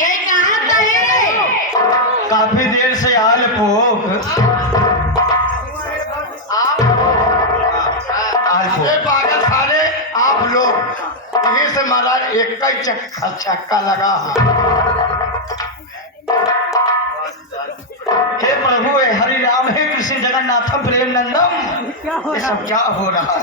ये कहाँ कहे? काफी देर से आल पोक ये पागल साले आप लोग यहीं से महाराज एक ही छक्का लगा। हे प्रभु हे हरि राम हे कृष्ण जगन्नाथम प्रेम नंदम, ये सब क्या हो रहा है?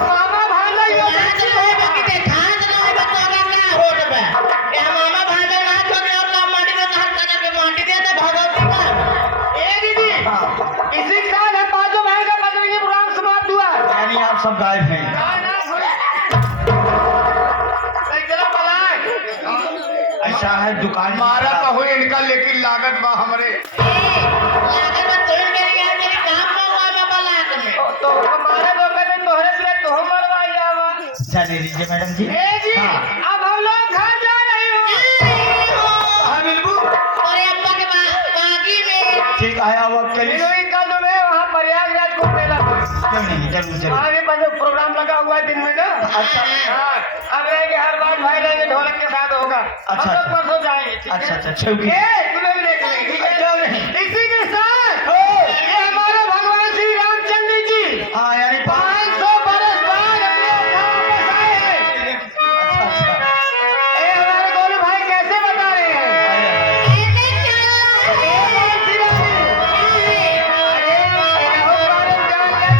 मामा भाई याद रहे बाकी देखा तो नहीं बतौरा क्या हो रहा है। क्या मामा भाई ना छोड़े और काम माटी में हाथ कर के माटी दे दे भगवती का। ए दीदी इसी साल है पांचों भाई का बजरंगी प्रोग्राम समाप्त हुआ। यानी आप सब गायब हैं। ऐसा है दुकान मारा तो हुई इनका लेकिन लागत बा हमरे लागत में तोड़ के गया मेरे काम में हुआ मैं बलाक में। तो हमारे लोग ने तोहरे पे तो मरवा जावा। जाने दीजिए मैडम जी। ए जी अब हम लोग घर जा रहे हो। हाँ बिल्कुल। और अब्बा के बागी में ठीक है अब आप चलिए। हिरोइन का जो है वहाँ प्रयागराज को मेला क्यों नहीं, जरूर जरूर। आगे प्रोग्राम लगा हुआ है दिन में ना। अच्छा हाँ, अब रहेंगे हर बार भाई रहेंगे ढोलक के साथ होगा। अच्छा, हम लोग अच्छा। परसों जाएंगे। ठीक है? अच्छा अच्छा चौकी तुम्हें भी देख लेंगे ठीक है? क्यों नहीं? इसी के साथ ये हमारे भगवान श्री रामचंद्र जी हाँ यानी 500 बरस बाद अपने धाम वापस आए हैं। अच्छा अच्छा ए हमारे गोलू भाई कैसे बता रहे हैं? ऐसे चल ए श्री राम जी। अरे राहुल बारन जान के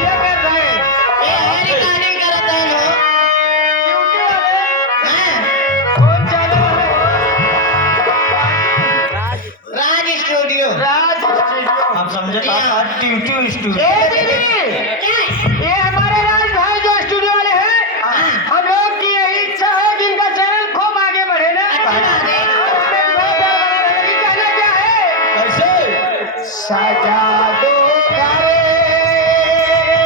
क्या कर रहे हैं? ये है रिकॉर्डिंग करता है लो। ड्यूटी वाले हाँ, कौन चैनल है? राज स्टूडियो। राज स्टूडियो। हम समझे कहा ट्यूटी स्टूडियो। ए दीदी ये हमारे राज भाई जो स्टूडियो वाले हैं हम लोग की यही इच्छा है कि इनका चैनल खूब आगे बढ़े ना। अच्छा बात है। उसमें बहुत बड़ा बना रहेगा। कहना क्या है? कैसे? सजा दो